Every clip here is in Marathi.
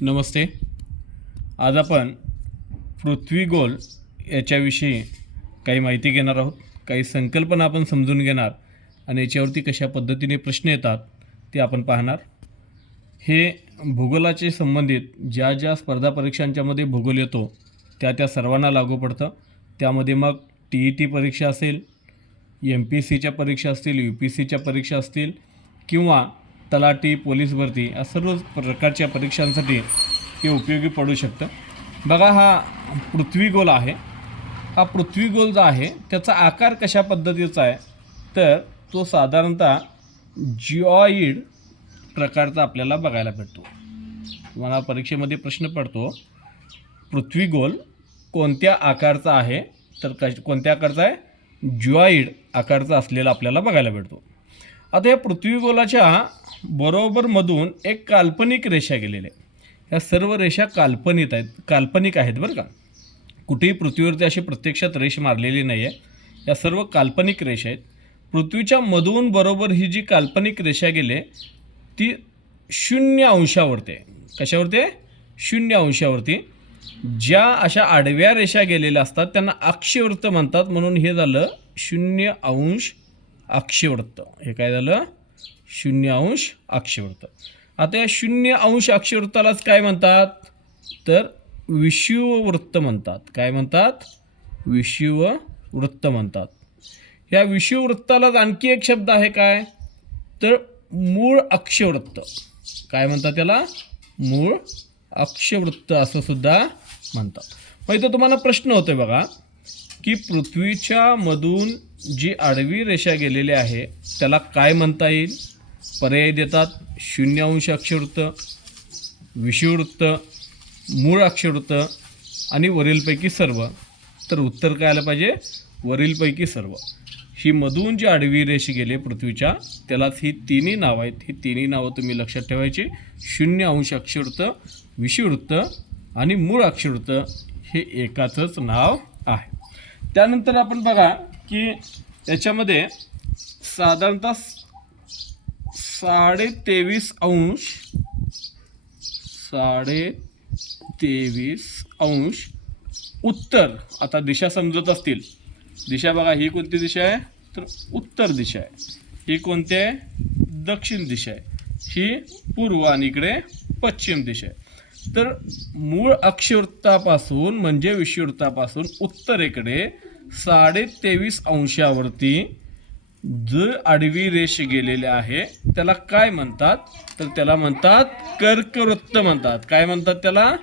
नमस्ते. आज आपण पृथ्वी गोल याच्याविषयी काही माहिती घेणार आहोत. काही संकल्पना आपण समजून घेणार आणि याच्यावरती कशा पद्धतीने प्रश्न येतात ते आपण पाहणार. हे भूगोलाचे संबंधित ज्या ज्या स्पर्धा परीक्षांच्यामध्ये भूगोल येतो त्या सर्वांना लागू पडतं. त्यामध्ये मग TET परीक्षा असेल, MPSCच्या परीक्षा असतील, UPSCच्या परीक्षा असतील किंवा तलाठी, पोलीस भरती या सर्व प्रकारच्या परीक्षांसाठी हे उपयोगी पडू शकतं. बघा, हा पृथ्वी गोल आहे. हा पृथ्वी गोल जो आहे त्याचा आकार कशा पद्धतीचा आहे तर तो साधारणतः जिऑइड प्रकारचा आपल्याला बघायला भेटतो. तुम्हाला परीक्षेमध्ये प्रश्न पडतो, पृथ्वी गोल कोणत्या आकारचा आहे तर कोणत्या आकारचा आहे? जिऑइड आकारचा असलेला आपल्याला बघायला भेटतो. आता या पृथ्वी गोलाच्या बरोबर मधून एक काल्पनिक रेषा गेलेली आहे. ह्या सर्व रेषा काल्पनिक आहेत बरं का. कुठेही पृथ्वीवरती अशी प्रत्यक्षात रेष मारलेली नाही आहे. या सर्व काल्पनिक रेषा आहेत. पृथ्वीच्या मधून बरोबर ही जी काल्पनिक रेषा गेली ती 0 अंशावरती आहे. कशावरती आहे? 0 अंशावरती. ज्या अशा आडव्या रेषा गेलेल्या असतात त्यांना अक्षवृत्त म्हणतात. म्हणून हे झालं 0 अंश अक्षवृत्त. हे काय झालं? 0 अंश अक्षवृत्त. आता या 0 अंश अक्षवृत्तालाच काय म्हणतात तर विषुववृत्त म्हणतात. काय म्हणतात? विषुववृत्त म्हणतात. या विषुववृत्तालाच आणखी एक शब्द आहे काय तर मूळ अक्षवृत्त. काय म्हणतात त्याला? मूळ अक्षवृत्त असं सुद्धा म्हणतात. मग इथं तुम्हाला प्रश्न होतोय बघा की पृथ्वीच्या मधून जी आडवी रेषा गेलेली आहे त्याला काय म्हणता येईल? पर्याय देतात 0 अंश अक्षवृत्त, विषुववृत्त, मूळ अक्षवृत्त आणि वरीलपैकी सर्व. तर उत्तर काय आलं पाहिजे? वरीलपैकी सर्व. ही मधून जी आडवी रेष गेली पृथ्वीच्या त्यालाच ही तिन्ही नावं आहेत. ही तिन्ही नावं तुम्ही लक्षात ठेवायची. 0 अंश अक्षवृत्त, विषुववृत्त आणि मूळ अक्षवृत्त हे एकाचंच नाव आहे. त्यानंतर आपण बघा की याच्यामध्ये साधारणतः 23.5 अंश उत्तर. आता दिशा समजत असतील. दिशा बघा, ही कोणती दिशा आहे तर उत्तर दिशा आहे. ही कोणती आहे? दक्षिण दिशा आहे. ही पूर्व आणि इकडे पश्चिम दिशा आहे. तर मूळ अक्षवृत्तापासून म्हणजे विषुववृत्तापासून उत्तरेकडे 23.5 अंशावरती जो आडवी रेष गेलेली आहे त्याला काय म्हणतात तर त्याला म्हणतात कर्कवृत्त म्हणतात. काय म्हणतात त्याला?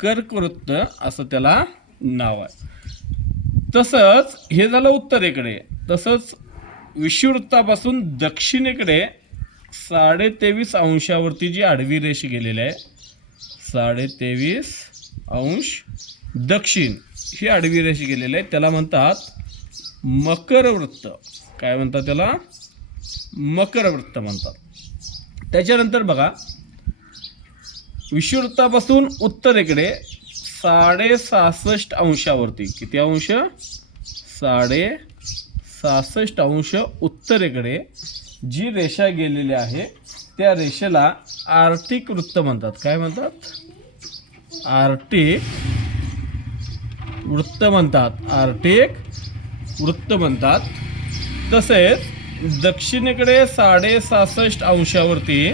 कर्कवृत्त असं त्याला नाव आहे. तसंच हे झालं उत्तरेकडे. तसंच विषुववृत्तापासून दक्षिणेकडे 23.5 अंशावरती जी आडवी रेष गेलेली आहे 23.5 अंश दक्षिण ही आडवी रेष गेलेली आहे त्याला म्हणतात मकरवृत्त. काय म्हणतात त्याला? मकरवृत्त म्हणतात. त्याच्यानंतर बघा, विषुववृत्तापासून उत्तरेकडे 66.5 अंशावरती किती अंश? 66.5 अंश उत्तरेकडे जी रेषा गेलेली आहे त्या रेषेला आर्टिक वृत्त म्हणतात. काय म्हणतात? आर्टिक वृत्त म्हणतात. आर्टिक वृत्त म्हणतात. तसेच दक्षिणेकडे 66.5 अंशावरती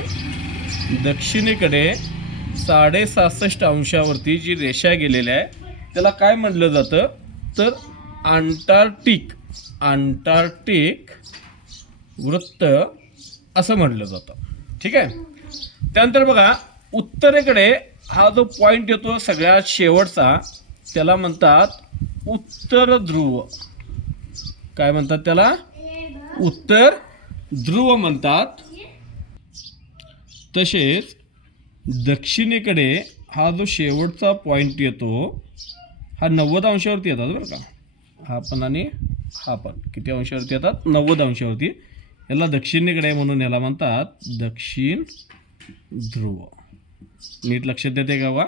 दक्षिणेकडे 66.5 अंशावरती जी रेषा गेलेली आहे त्याला काय म्हटलं जातं तर अंटार्क्टिक वृत्त असं म्हटलं जातं. ठीक आहे. त्यानंतर बघा, उत्तरेकडे हा जो पॉईंट येतो सगळ्यात शेवटचा त्याला म्हणतात उत्तर ध्रुव. काय म्हणतात त्याला? उत्तर ध्रुव म्हणतात. तसेच दक्षिणेकडे हा जो शेवटचा पॉईंट येतो हा 90 अंशावरती येतात बरं का. हा पण आणि हा पण किती अंशावरती येतात? 90 अंशावरती. याला दक्षिणेकडे म्हणून याला म्हणतात दक्षिण ध्रुव. नीट लक्षात देते का बा?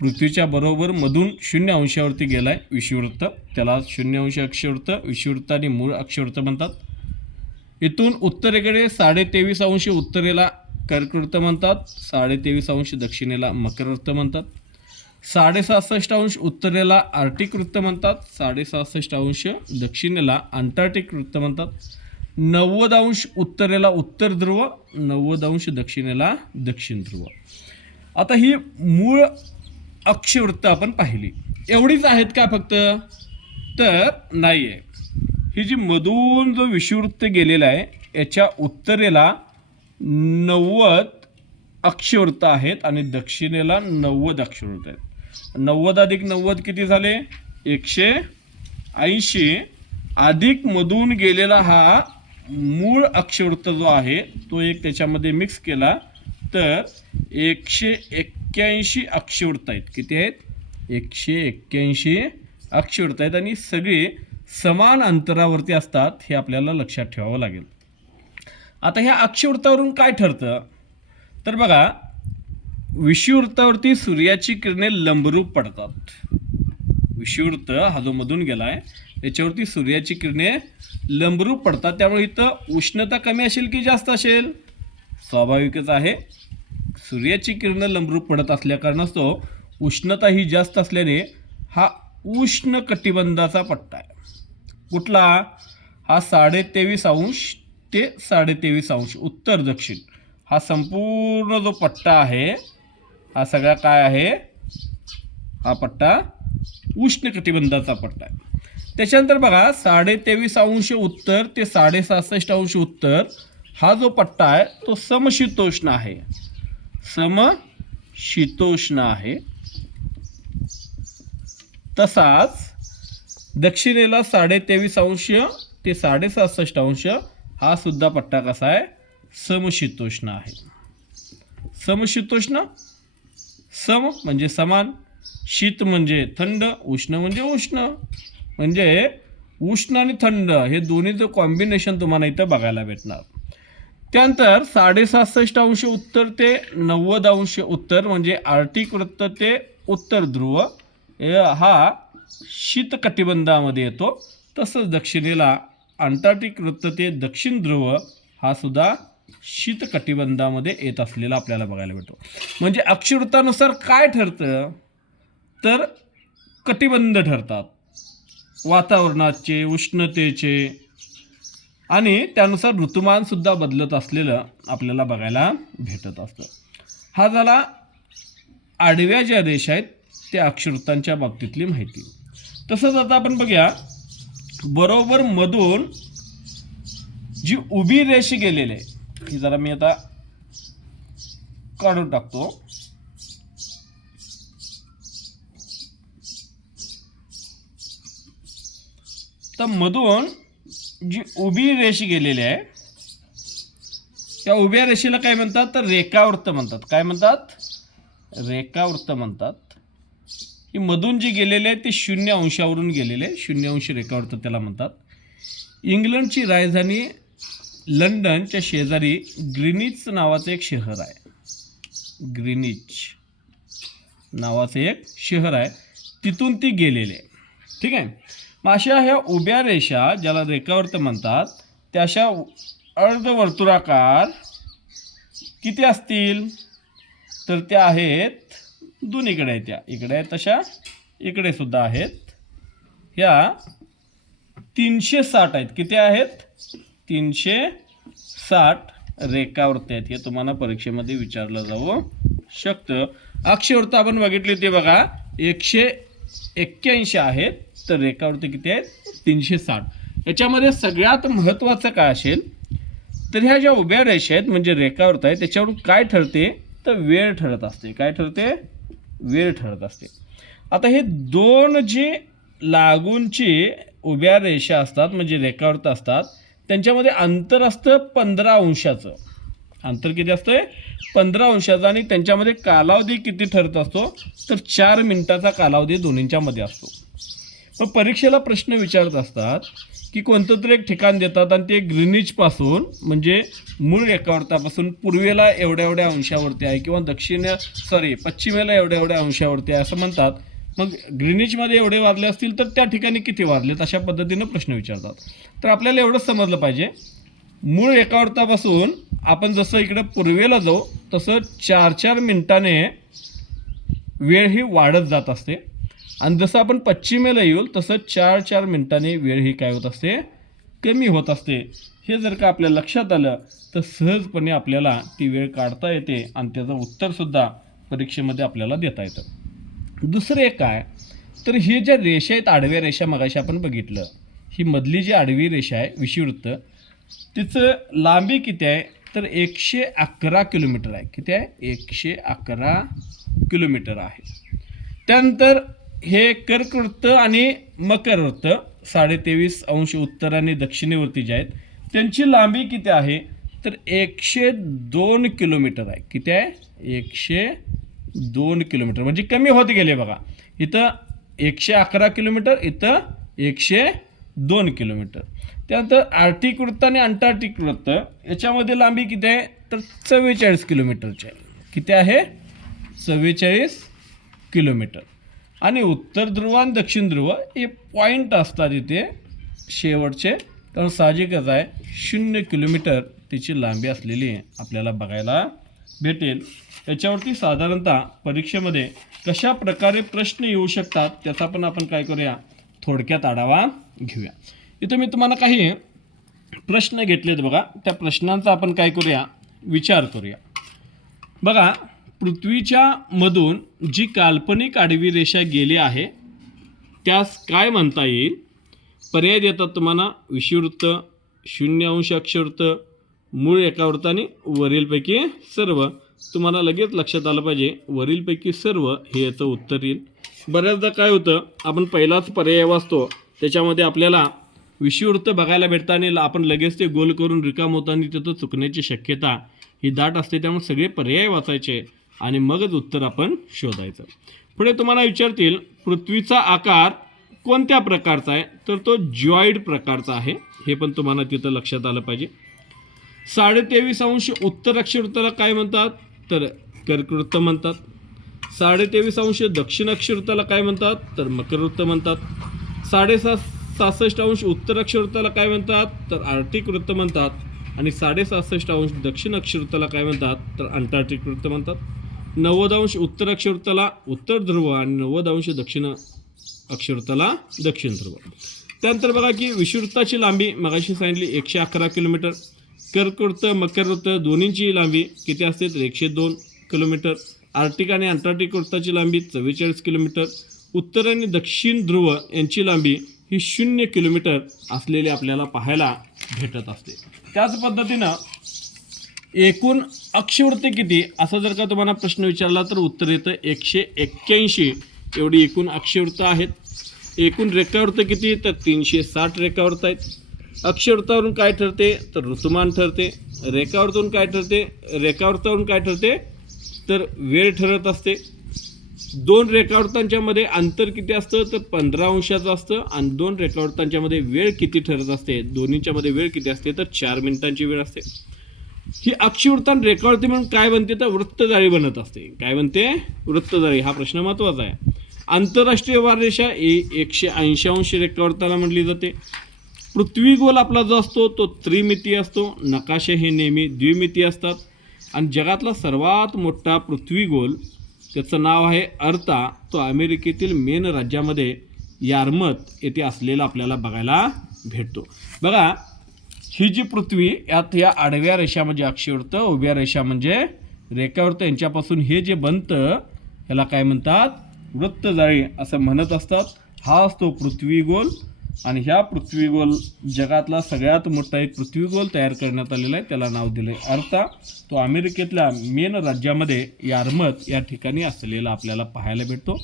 पृथ्वीच्या बरोबर मधून 0 अंशावरती गेलाय विषुववृत्त त्याला 0 अंश अक्षवृत्त, विषुववृत्त आणि मूळ अक्षवृत्त म्हणतात. इथून उत्तरेकडे 23.5 अंश उत्तरेला कर्कवृत्त म्हणतात, 23.5 दक्षिणेला मकर वृत्त म्हणतात, 66.5 उत्तरेला आर्टिक वृत्त म्हणतात, 66.5 दक्षिणेला अंटार्क्टिक वृत्त म्हणतात, 90° उत्तरेला उत्तर ध्रुव, 90° दक्षिणेला दक्षिण ध्रुव. आता ही मूळ अक्षवृत्त आपण पाहिली. एवढीच आहेत का फक्त? तर नाही आहे. ही जी मधून जो विषुववृत्त गेलेला आहे याच्या उत्तरेला 90 अक्षवृत्त आहेत आणि दक्षिणेला 90 अक्षवृत्त आहेत. 90 अधिक 90 किती झाले? 180 अधिक मधून गेलेला हा मूळ अक्षवृत्त जो आहे तो एक त्याच्यामध्ये मिक्स केला तर 181 अक्षवृत्त आहेत. किती आहेत? 181 अक्षवृत्त आहेत आणि सगळे समान अंतरावरती असतात, हे आपल्याला लक्षात ठेवावं लागेल. आता ह्या अक्षवृत्तावरून काय ठरतं? तर बघा, विषुववृत्तावरती सूर्याची किरणे लंबरूप पडतात. विषुववृत्त हा जो मधून गेला आहे याच्यावरती सूर्याची किरणे लंबरूप पडतात, त्यामुळे इथं उष्णता कमी असेल की जास्त असेल? स्वाभाविकच आहे, सूर्याची किरणं लंबरूप पडत असल्या कारणास्तव उष्णता ही जास्त असल्याने हा उष्ण कटिबंधाचा पट्टा आहे. कुठला? हा 23.5 ते 23.5 उत्तर दक्षिण हा संपूर्ण जो पट्टा आहे हा सगळा काय आहे? हा पट्टा उष्ण कटिबंधाचा पट्टा आहे. त्याच्यानंतर बघा 23.5 उत्तर ते 66.5 उत्तर हा जो पट्टा आहे तो समशीतोष्ण आहे. समशीतोष्ण आहे. तसाच दक्षिणेला 23.5 ते 66.5 हा सुद्धा पट्टा कसा आहे? समशीतोष्ण आहे. समशीतोष्ण, सम म्हणजे समान, शीत म्हणजे थंड, उष्ण म्हणजे उष्ण, म्हणजे उष्ण आणि थंड हे दोन्हीचं कॉम्बिनेशन तुम्हाला इथं बघायला भेटणार. त्यानंतर 67.5 उत्तर ते 90° उत्तर म्हणजे आर्टिक वृत्त ते उत्तर ध्रुव हा शीत कटिबंधामध्ये येतो. तसंच दक्षिणेला अंटार्क्टिक वृत्त ते दक्षिण ध्रुव हा सुद्धा शीत कटिबंधामध्ये येत असलेला आपल्याला बघायला भेटतो. म्हणजे अक्षवृत्तानुसार काय ठरतं? तर कटिबंध ठरतात, वातावरणाचे, उष्णतेचे, आणि त्यानुसार ऋतुमान सुद्धा बदलत असलेलं आपल्याला बघायला भेटत असतं. हा झाला आडव्या ज्या रेषा आहेत त्या अक्षवृत्तांच्या बाबतीतली माहिती. तसंच आता आपण बघूया, बरोबर मधून जी उभी रेष गेलेली आहे ही जरा मी आता काढून टाकतो. तर मधून जी उभी रेष गेलेली आहे त्या उभ्या रेषेला काय म्हणतात? तर रेखावृत्त म्हणतात. काय म्हणतात? रेखावृत्त म्हणतात. ही मधून जी गेलेले आहे ते 0° गेलेले, 0° रेखावृत्त त्याला म्हणतात. इंग्लंडची राजधानी लंडनच्या शेजारी ग्रीनिच नावाचं एक शहर आहे. ग्रीनिच नावाचं एक शहर आहे, तिथून ती गेलेली आहे. ठीक आहे. मग अशा ह्या उभ्या रेषा ज्याला रेखावृत्त म्हणतात त्या अशा अर्धवर्तुळाकार किती असतील? तर त्या आहेत दोन्हीकडे आहेत. त्या इकडे आहेत तशा इकडे सुद्धा आहेत. ह्या 360 आहेत. किती आहेत? 360 रेखावृत्त आहेत. हे तुम्हाला परीक्षेमध्ये विचारलं जाऊ शकतं. अक्षवृत्त आपण बघितली ते बघा 181 आहेत, तर रेखावृत्त किती आहेत? 360. याच्यामध्ये सगळ्यात महत्त्वाचं काय असेल तर ह्या ज्या उभ्या रेषा आहेत म्हणजे रेखावृत्त आहे त्याच्यावरून काय ठरते? तर वेळ ठरत असते. काय ठरते? वेळ ठरत असते. आता हे दोन जे लागूनची उभ्या रेषा असतात म्हणजे रेखावृत्त असतात त्यांच्यामध्ये अंतर असतं 15 अंशाचं. अंतर किती असतं? 15 अंशाचं. आणि त्यांच्यामध्ये कालावधी किती ठरत असतो? तर 4 मिनिटाचा कालावधी दोन्हींच्या मध्ये असतो. मग परीक्षेला प्रश्न विचारत असतात की कोणतं तरी एक ठिकाण देतात आणि ते ग्रीनिचपासून म्हणजे मूळ रेखावृत्तापासून पूर्वेला एवढ्या एवढ्या अंशावरती आहे किंवा पश्चिमेला एवढ्या एवढ्या अंशावरती आहे असं म्हणतात. मग ग्रीनिचमध्ये एवढे वाजले असतील तर त्या ठिकाणी किती वाजलेत अशा पद्धतीनं प्रश्न विचारतात. तर आपल्याला एवढंच समजलं पाहिजे, मूळ रेखावृत्तापासून आपण जसं इकडं पूर्वेला जाऊ तसं 4-4 मिनिटाने वेळ ही वाढत जात असते आणि जसं आपण पश्चिमेला येऊ तसं 4-4 मिनिटांनी वेळ ही काय होत असते, कमी होत असते. हे जर का आपल्या लक्षात आलं तर सहजपणे आपल्याला ती वेळ काढता येते आणि त्याचं उत्तरसुद्धा परीक्षेमध्ये आपल्याला देता येतं. दुसरं एक काय तर ही ज्या रेषा आहेत, आडव्या रेषा मगाशी आपण बघितलं, ही मधली जी आडवी रेषा आहे विषुववृत्त, तिचं लांबी किती आहे तर 111 किलोमीटर आहे. किती आहे? 111 किलोमीटर आहे. त्यानंतर हे कर्कवृत्त आणि मकरवृत्त 23.5 अंश उत्तर आणि दक्षिणेवरती जे आहेत त्यांची लांबी किती आहे तर 102 किलोमीटर आहे. किती आहे? 102 किलोमीटर, म्हणजे कमी होत गेले बघा. इथं 111 किलोमीटर, इथं 102 किलोमीटर. त्यानंतर आर्टिक वृत्त आणि अंटार्क्टिक वृत्त याच्यामध्ये लांबी किती आहे तर 44 किलोमीटरची आहे. किती आहे? 44 किलोमीटर. आणि उत्तर ध्रुव आणि दक्षिण ध्रुव हे पॉईंट असतात इथे शेवटचे, कारण साहजिकच आहे 0 किलोमीटर तिची लांबी असलेली आपल्याला बघायला भेटेल. याच्यावरती साधारणतः परीक्षेमध्ये कशा प्रकारे प्रश्न येऊ शकतात त्याचा पण आपण काय करूया, थोडक्यात आढावा घेऊया. इथं मी तुम्हाला काही प्रश्न घेतलेत बघा, त्या प्रश्नांचा आपण काय करूया, विचार करूया. बघा, पृथ्वीच्या मधून जी काल्पनिक आडवी रेषा गेली आहे त्यास काय म्हणता येईल? पर्याय देतात तुम्हाला विषुववृत्त, 0 अंश अक्षवृत्त, मूळ एकावृत्त आणि वरीलपैकी सर्व. तुम्हाला लगेच लक्षात आलं पाहिजे वरीलपैकी सर्व हे याचं उत्तर येईल. बऱ्याचदा काय होतं, आपण पहिलाच पर्याय वाचतो त्याच्यामध्ये आपल्याला विषुववृत्त बघायला भेटतं आणि आपण लगेच ते गोल करून रिकाम होताना तिथं चुकण्याची शक्यता ही दाट असते. त्यामुळे सगळे पर्याय वाचायचे आणि मगच उत्तर आपण शोधायचं. पुढे तुम्हाला विचारतील पृथ्वीचा आकार कोणत्या प्रकारचा आहे तर तो जॉईड प्रकारचा आहे. हे पण तुम्हाला तिथं लक्षात आलं पाहिजे. 23.5 अंश उत्तर अक्षवृत्ताला काय म्हणतात तर कर्कवृत्त म्हणतात. 23.5 अंश दक्षिण अक्षवृत्ताला काय म्हणतात तर मकरवृत्त म्हणतात. 66.5 अंश उत्तर अक्षवृत्ताला काय म्हणतात तर आर्टिक वृत्त म्हणतात. आणि 66.5 अंश दक्षिण अक्षवृत्ताला काय म्हणतात तर अंटार्क्टिक वृत्त म्हणतात. 90 अंश उत्तर अक्षवृत्ताला उत्तर ध्रुव आणि 90 अंश दक्षिण अक्षवृत्ताला दक्षिण ध्रुव. त्यानंतर बघा की विषुववृत्ताची लांबी मगाशी सांगितली 111 किलोमीटर. कर्कवृत्त मकरवृत्त दोन्हींची लांबी किती असते तर 102 किलोमीटर. आर्टिक आणि अंटार्क्टिक वृत्ताची लांबी 44 किलोमीटर. उत्तर आणि दक्षिण ध्रुव यांची लांबी ही 0 किलोमीटर असलेली आपल्याला पाहायला भेटत असते. त्याच पद्धतीनं एकूण अक्षवृत्त किती असं जर का तुम्हाला प्रश्न विचारला तर उत्तर येतं 181 एवढी एकूण अक्षवृत्त आहेत. एकूण रेखावृत्त किती तर 360 रेखावृत्त आहेत. अक्षवृत्तावरून काय ठरते तर ऋतुमान ठरते. रेखावृत्तावरून काय ठरते तर वेळ ठरत असते. 2 रेखावृत्तांच्या मध्ये अंतर किती असतं तर 15 अंशाचं असतं आणि 2 रेखावृत्तांच्या मध्ये वेळ किती ठरत असते, दोन्हीच्या मध्ये वेळ किती असते तर 4 मिनिटांची वेळ असते. ही अक्षवृत्त आणि रेखावृत्ती म्हणून काय बनते तर वृत्तजाळी बनत असते. काय बनते? वृत्तजाळी. हा प्रश्न महत्त्वाचा आहे. आंतरराष्ट्रीय वाररेषा 180 अंश रेखावृत्ताला म्हटली जाते. पृथ्वी गोल आपला जो असतो तो त्रिमितीय असतो. नकाशे हे नेहमी द्विमितीय असतात. आणि जगातला सर्वात मोठा पृथ्वी गोल त्याचं नाव आहे अर्ता. तो अमेरिकेतील मेन राज्यामध्ये यार्मत येथे असलेला आपल्याला बघायला भेटतो. बघा, ही जी पृथ्वी यात या आडव्या रेषा म्हणजे अक्षवृत्त, उभ्या रेषा म्हणजे रेखावृत्त यांच्यापासून हे जे बनतं ह्याला काय म्हणतात वृत्तजाळी असं म्हणत असतात. हा असतो पृथ्वी गोल आणि ह्या पृथ्वी गोल जगातला सगळ्यात मोठा एक पृथ्वी गोल तयार करण्यात आलेला आहे. त्याला नाव दिलं आहे अर्ता. तो अमेरिकेतल्या मेन राज्यामध्ये यार्मत या ठिकाणी असलेला आपल्याला पाहायला भेटतो.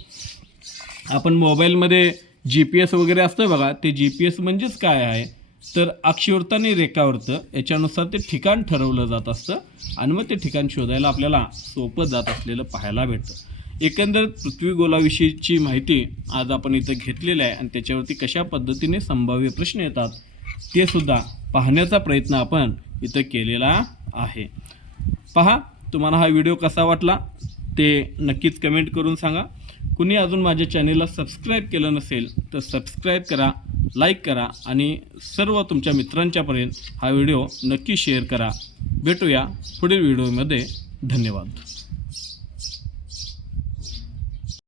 आपण मोबाईलमध्ये GPS वगैरे असतं बघा, ते GPS म्हणजेच काय आहे तर अक्षवृत्त आणि रेखावृत्त याच्यानुसार ते ठिकाण ठरवलं जात असतं आणि मग ते ठिकाण शोधायला आपल्याला सोपं जात असलेलं पाहायला भेटतं. एकंदर पृथ्वी गोलाविषयीची माहिती आज आपण इथं घेतलेली आहे आणि त्याच्यावरती कशा पद्धतीने संभाव्य प्रश्न येतात ते सुद्धा पाहण्याचा प्रयत्न आपण इथं केलेला आहे. पहा, तुम्हाला हा व्हिडिओ कसा वाटला ते नक्कीच कमेंट करून सांगा. कुणी अजून माझ्या चॅनेलला सबस्क्राईब केलं नसेल तर सबस्क्राईब करा, लाईक करा आणि सर्व तुमच्या मित्रांच्यापर्यंत हा व्हिडिओ नक्की शेअर करा. भेटूया पुढील व्हिडिओमध्ये. धन्यवाद.